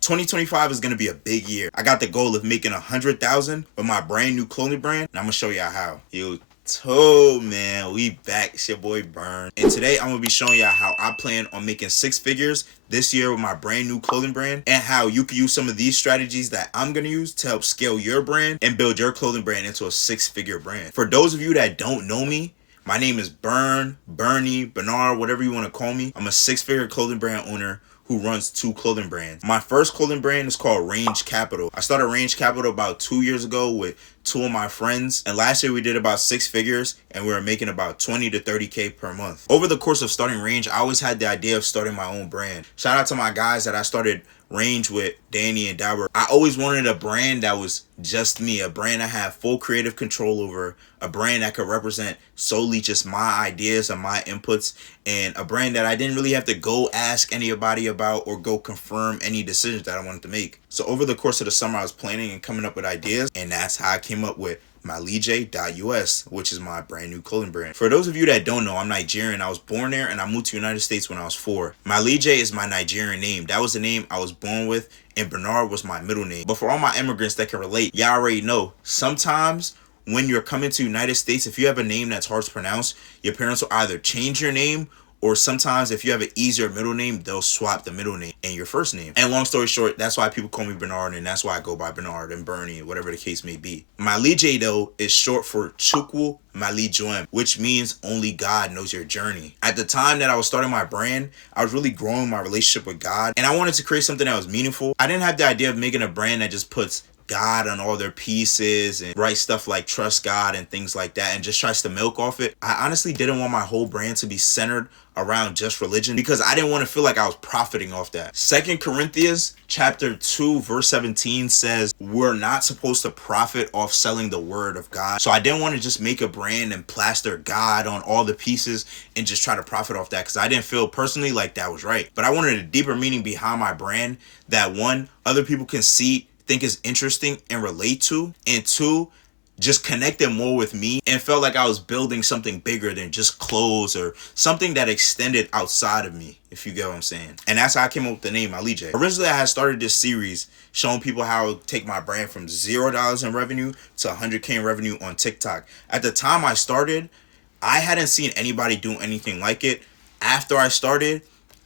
2025 is going to be a big year. I got the goal of making 100,000 with my brand new clothing brand, and I'm going to show y'all how. Man, we back. It's your boy Burn, and today I'm gonna be showing y'all how I plan on making 6 figures this year with my brand new clothing brand, and how you can use some of these strategies that I'm gonna use to help scale your brand and build your clothing brand into a 6-figure brand. For those of you that don't know me, my name is Berny, Bernard, whatever you want to call me. I'm a 6-figure clothing brand owner who runs 2 clothing brands. My first clothing brand is called Range Capital. I started Range Capital about 2 years ago with 2 of my friends, and last year we did about 6 figures, and we were making about 20 to 30K per month. Over the course of starting Range, I always had the idea of starting my own brand. Shout out to my guys that I started Range with, Danny and Dauber. I always wanted a brand that was just me, a brand I have full creative control over, a brand that could represent solely just my ideas and my inputs, and a brand that I didn't really have to go ask anybody about or go confirm any decisions that I wanted to make. So over the course of the summer, I was planning and coming up with ideas, and that's how I came up with MyLeeJ.us, which is my brand new clothing brand. For those of you that don't know, I'm Nigerian. I was born there and I moved to the United States when I was 4. MyLeeJ is my Nigerian name. That was the name I was born with, and Bernard was my middle name. But for all my immigrants that can relate, y'all already know, sometimes when you're coming to the United States, if you have a name that's hard to pronounce, your parents will either change your name, or sometimes if you have an easier middle name, they'll swap the middle name and your first name. And long story short, that's why people call me Bernard, and that's why I go by Bernard and Bernie, whatever the case may be. MyLeeJ though is short for Chukwu Malijoem, which means only God knows your journey. At the time that I was starting my brand, I was really growing my relationship with God, and I wanted to create something that was meaningful. I didn't have the idea of making a brand that just puts God on all their pieces and write stuff like trust God and things like that and just tries to milk off it. I honestly didn't want my whole brand to be centered around just religion, because I didn't want to feel like I was profiting off that. 2 Corinthians chapter 2 verse 17 says we're not supposed to profit off selling the word of God. So I didn't want to just make a brand and plaster God on all the pieces and just try to profit off that, because I didn't feel personally like that was right. But I wanted a deeper meaning behind my brand that, 1, other people can see, think is interesting and relate to, and 2, just connected more with me and felt like I was building something bigger than just clothes or something that extended outside of me, if you get what I'm saying. And that's how I came up with the name MyLeeJ. Originally, I had started this series showing people how to take my brand from $0 in revenue to 100K in revenue on TikTok. At the time I started, I hadn't seen anybody do anything like it. After I started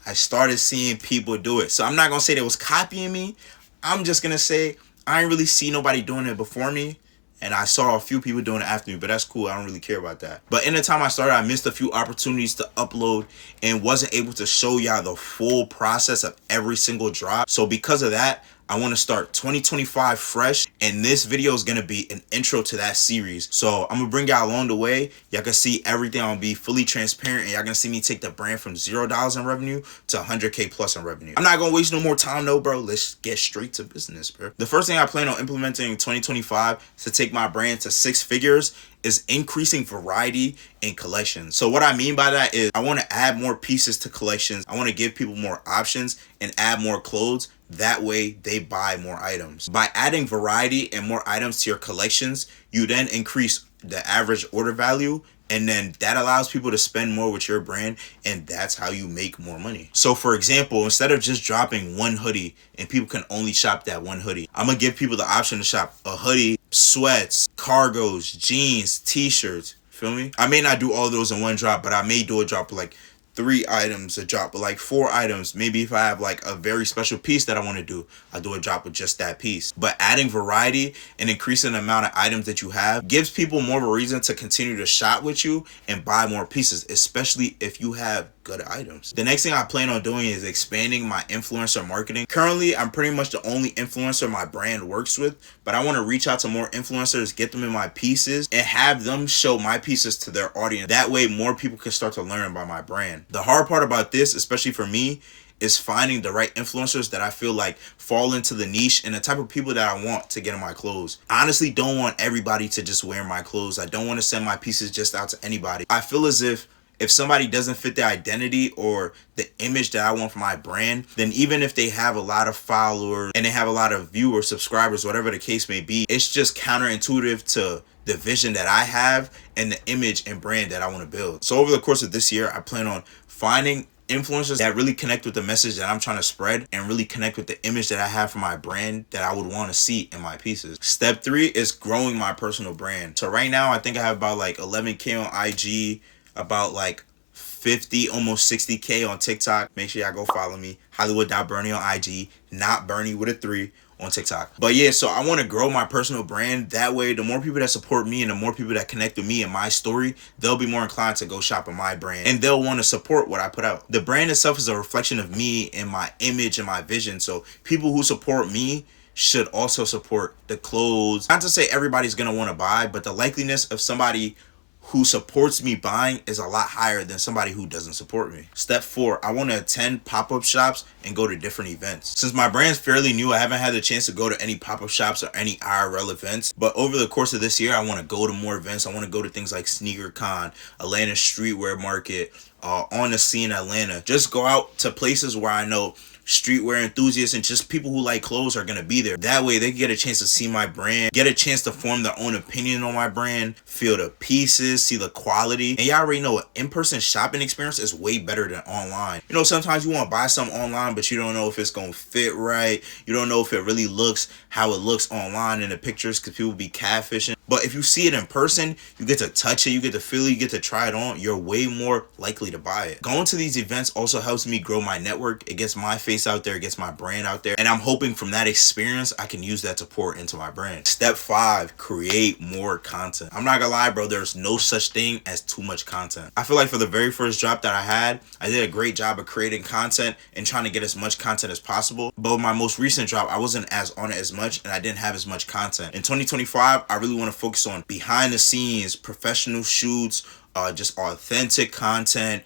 seeing people do it. So I'm not gonna say they was copying me. I'm just gonna say I ain't really see nobody doing it before me, and I saw a few people doing it after me, but that's cool. I don't really care about that. But in the time I started, I missed a few opportunities to upload and wasn't able to show y'all the full process of every single drop. So because of that, I want to start 2025 fresh, and this video is going to be an intro to that series. So I'm going to bring y'all along the way. Y'all can see everything. I'm going to be fully transparent, and y'all going to see me take the brand from $0 in revenue to 100K plus in revenue. I'm not going to waste no more time though, bro. Let's get straight to business, bro. The first thing I plan on implementing in 2025 to take my brand to 6 figures is increasing variety in collections. So what I mean by that is I want to add more pieces to collections. I want to give people more options and add more clothes. That way they buy more items. By adding variety and more items to your collections, you then increase the average order value, and then that allows people to spend more with your brand, and that's how you make more money. So for example, instead of just dropping one hoodie and people can only shop that one hoodie, I'm gonna give people the option to shop a hoodie, sweats, cargos, jeans, t-shirts. Feel me? I may not do all those in one drop, but I may do a drop of like 3 items, a drop of like 4 items. Maybe if I have like a very special piece that I want to do, I'll do a drop with just that piece. But adding variety and increasing the amount of items that you have gives people more of a reason to continue to shop with you and buy more pieces, especially if you have good items. The next thing I plan on doing is expanding my influencer marketing. Currently, I'm pretty much the only influencer my brand works with, but I want to reach out to more influencers, get them in my pieces, and have them show my pieces to their audience. That way, more people can start to learn about my brand. The hard part about this, especially for me, is finding the right influencers that I feel like fall into the niche and the type of people that I want to get in my clothes. I honestly don't want everybody to just wear my clothes. I don't want to send my pieces just out to anybody. I feel as if somebody doesn't fit the identity or the image that I want for my brand, then even if they have a lot of followers and they have a lot of viewers, subscribers, whatever the case may be, it's just counterintuitive to the vision that I have and the image and brand that I want to build. So over the course of this year, I plan on finding influencers that really connect with the message that I'm trying to spread and really connect with the image that I have for my brand that I would want to see in my pieces. Step 3 is growing my personal brand. So right now I think I have about like 11K on IG, about like 50, almost 60K on TikTok. Make sure y'all go follow me. Hollywood.Berny on IG, not Bernie with a 3 on TikTok. But yeah, so I want to grow my personal brand. That way, the more people that support me and the more people that connect with me and my story, they'll be more inclined to go shop in my brand and they'll want to support what I put out. The brand itself is a reflection of me and my image and my vision. So people who support me should also support the clothes. Not to say everybody's going to want to buy, but the likeliness of somebody who supports me buying is a lot higher than somebody who doesn't support me. Step 4, I want to attend pop-up shops and go to different events. Since my brand's fairly new, I haven't had the chance to go to any pop-up shops or any IRL events, but over the course of this year, I want to go to more events. I want to go to things like SneakerCon, Atlanta Streetwear Market, On the Scene Atlanta. Just go out to places where I know streetwear enthusiasts and just people who like clothes are gonna be there. That way they can get a chance to see my brand, get a chance to form their own opinion on my brand, feel the pieces, see the quality. And y'all already know an in-person shopping experience is way better than online. You know, sometimes you want to buy something online, but you don't know if it's gonna fit right. You don't know if it really looks how it looks online in the pictures because people be catfishing. But if you see it in person, you get to touch it, you get to feel it, you get to try it on, you're way more likely to buy it. Going to these events also helps me grow my network. It gets my face out there, it gets my brand out there. And I'm hoping from that experience, I can use that to pour into my brand. Step 5, create more content. I'm not gonna lie, bro, there's no such thing as too much content. I feel like for the very first drop that I had, I did a great job of creating content and trying to get as much content as possible. But with my most recent drop, I wasn't as on it as much and I didn't have as much content. In 2025, I really want to focus on behind the scenes, professional shoots, just authentic content,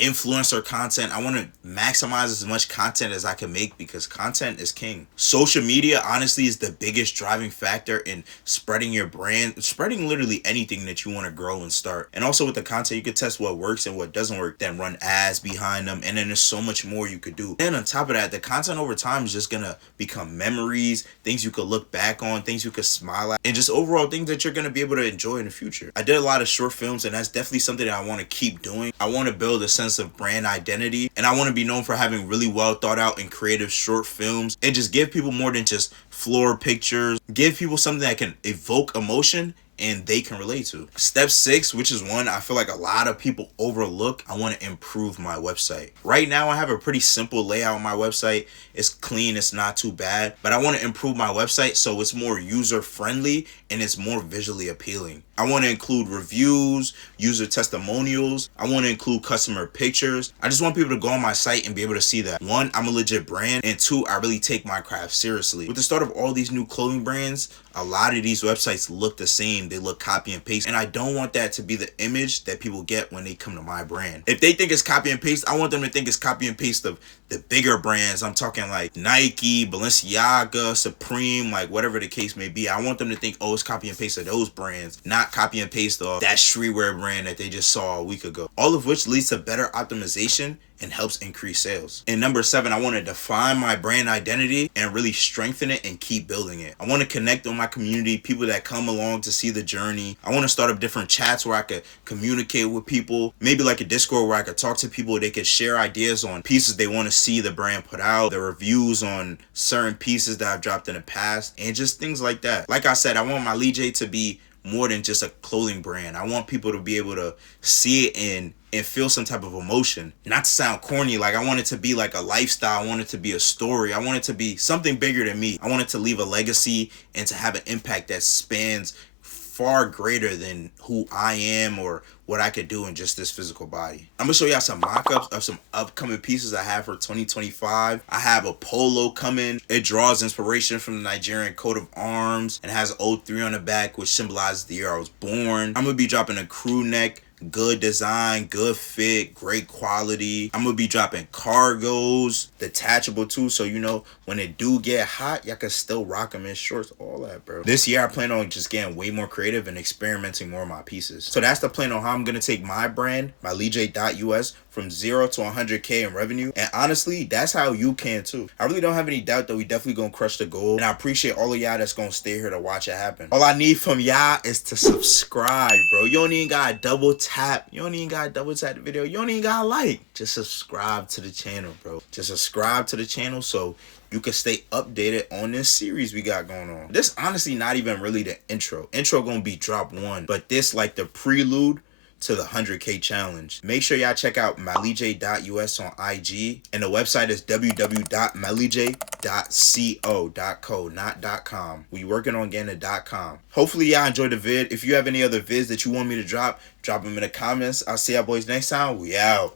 influencer content. I want to maximize as much content as I can make because content is king. Social media honestly is the biggest driving factor in spreading your brand, spreading literally anything that you want to grow and start. And also with the content, you can test what works and what doesn't work, then run ads behind them, and then there's so much more you could do. And on top of that, the content over time is just gonna become memories, things you could look back on, things you could smile at, and just overall things that you're gonna be able to enjoy in the future. I did a lot of short films and that's definitely something that I want to keep doing. I want to build a sense of brand identity and I want to be known for having really well thought out and creative short films and just give people more than just floor pictures. Give people something that can evoke emotion and they can relate to. Step 6, which is one I feel like a lot of people overlook, I want to improve my website. Right now I have a pretty simple layout on my website. It's clean, it's not too bad, but I want to improve my website so it's more user friendly and it's more visually appealing. I want to include reviews, user testimonials. I want to include customer pictures. I just want people to go on my site and be able to see that 1, I'm a legit brand, and 2, I really take my craft seriously. With the start of all these new clothing brands, a lot of these websites look the same. They look copy and paste, and I don't want that to be the image that people get when they come to my brand. If they think it's copy and paste, I want them to think it's copy and paste of the bigger brands. I'm talking like Nike, Balenciaga, Supreme, like whatever the case may be. I want them to think, oh, it's copy and paste of those brands, not copy and paste of that streetwear brand that they just saw a week ago. All of which leads to better optimization and helps increase sales. And number 7, I want to define my brand identity and really strengthen it and keep building it. I want to connect with my community, people that come along to see the journey. I want to start up different chats where I could communicate with people, maybe like a Discord where I could talk to people. They could share ideas on pieces they want to see the brand put out, the reviews on certain pieces that I've dropped in the past, and just things like that. Like I said, I want my Lee J to be more than just a clothing brand. I want people to be able to see it and feel some type of emotion. Not to sound corny, like I want it to be like a lifestyle. I want it to be a story. I want it to be something bigger than me. I want it to leave a legacy and to have an impact that spans far greater than who I am or what I could do in just this physical body. I'm gonna show y'all some mock-ups of some upcoming pieces I have for 2025. I have a polo coming. It draws inspiration from the Nigerian coat of arms and has O3 on the back, which symbolizes the year I was born. I'm gonna be dropping a crew neck. Good design, good fit, great quality. I'm gonna be dropping cargos, detachable too, so you know when it do get hot, y'all can still rock them in shorts, all that, bro. This year I plan on just getting way more creative and experimenting more of my pieces. So that's the plan on how I'm gonna take my brand, my LeeJ.us, from 0 to 100K in revenue. And honestly, that's how you can too. I really don't have any doubt that we definitely gonna crush the goal. And I appreciate all of y'all that's gonna stay here to watch it happen. All I need from y'all is to subscribe, bro. You don't even gotta double tap. You don't even gotta double tap the video. You don't even gotta like. Just subscribe to the channel, bro. Just subscribe to the channel so you can stay updated on this series we got going on. This honestly not even really the intro. Intro gonna be drop 1, but this like the prelude to the 100K challenge. Make sure y'all check out malij.us on IG, and the website is www.malij.co, not .com. We working on getting a .com. Hopefully y'all enjoyed the vid. If you have any other vids that you want me to drop them in the comments. I'll see y'all boys next time. We out.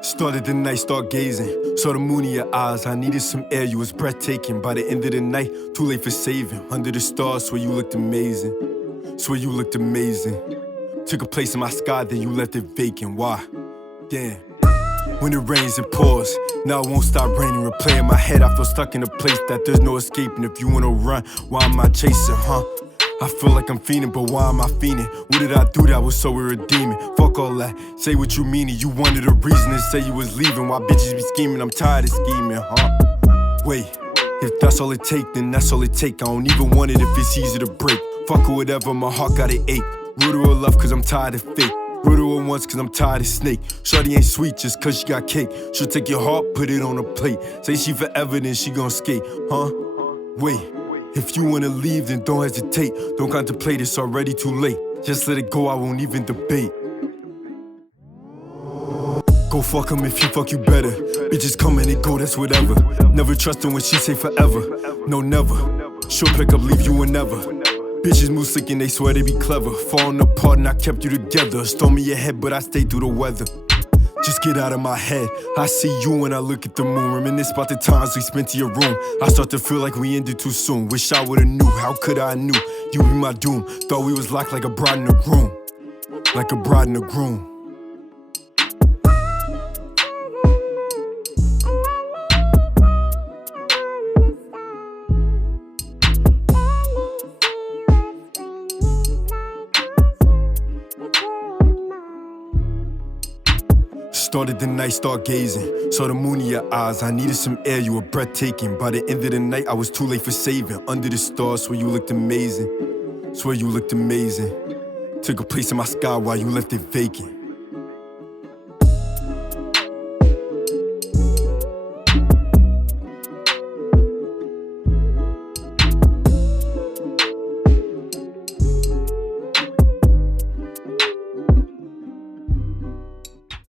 Started the night, start gazing. Saw the moon in your eyes, I needed some air, you was breathtaking. By the end of the night, too late for saving. Under the stars, swear you looked amazing. Swear you looked amazing. Took a place in my sky, then you left it vacant. Why? Damn. When it rains, it pours. Now it won't stop raining. Replay in my head, I feel stuck in a place that there's no escaping. If you wanna run, why am I chasing, huh? I feel like I'm fiending, but why am I fiending? What did I do that was so irredeeming? Fuck all that, say what you mean. You wanted a reason to say you was leaving. Why bitches be scheming? I'm tired of scheming, huh? Wait, if that's all it take, then that's all it take. I don't even want it if it's easy to break. Fuck or whatever, my heart got an ache. Root her love cause I'm tired of fake. Root her once cause I'm tired of snake. Shorty ain't sweet just cause she got cake. She'll take your heart, put it on a plate. Say she forever, then she gon' skate, huh? Wait. If you wanna leave, then don't hesitate. Don't contemplate, it's already too late. Just let it go, I won't even debate. Go fuck him if he fuck you better. Bitches come and they go, that's whatever. Never trust her when she say forever. No, never. She'll pick up, leave you whenever. Bitches move slick and they swear they be clever. Falling apart and I kept you together. Storm in your head, but I stayed through the weather. Just get out of my head. I see you when I look at the moon. Reminisce about the times we spent in your room. I start to feel like we ended too soon. Wish I would've knew. How could I knew you be my doom? Thought we was locked like a bride and a groom. Like a bride and a groom. Started the night, start gazing. Saw the moon in your eyes, I needed some air, you were breathtaking. By the end of the night, I was too late for saving. Under the stars, swear you looked amazing. Swear you looked amazing. Took a place in my sky while you left it vacant.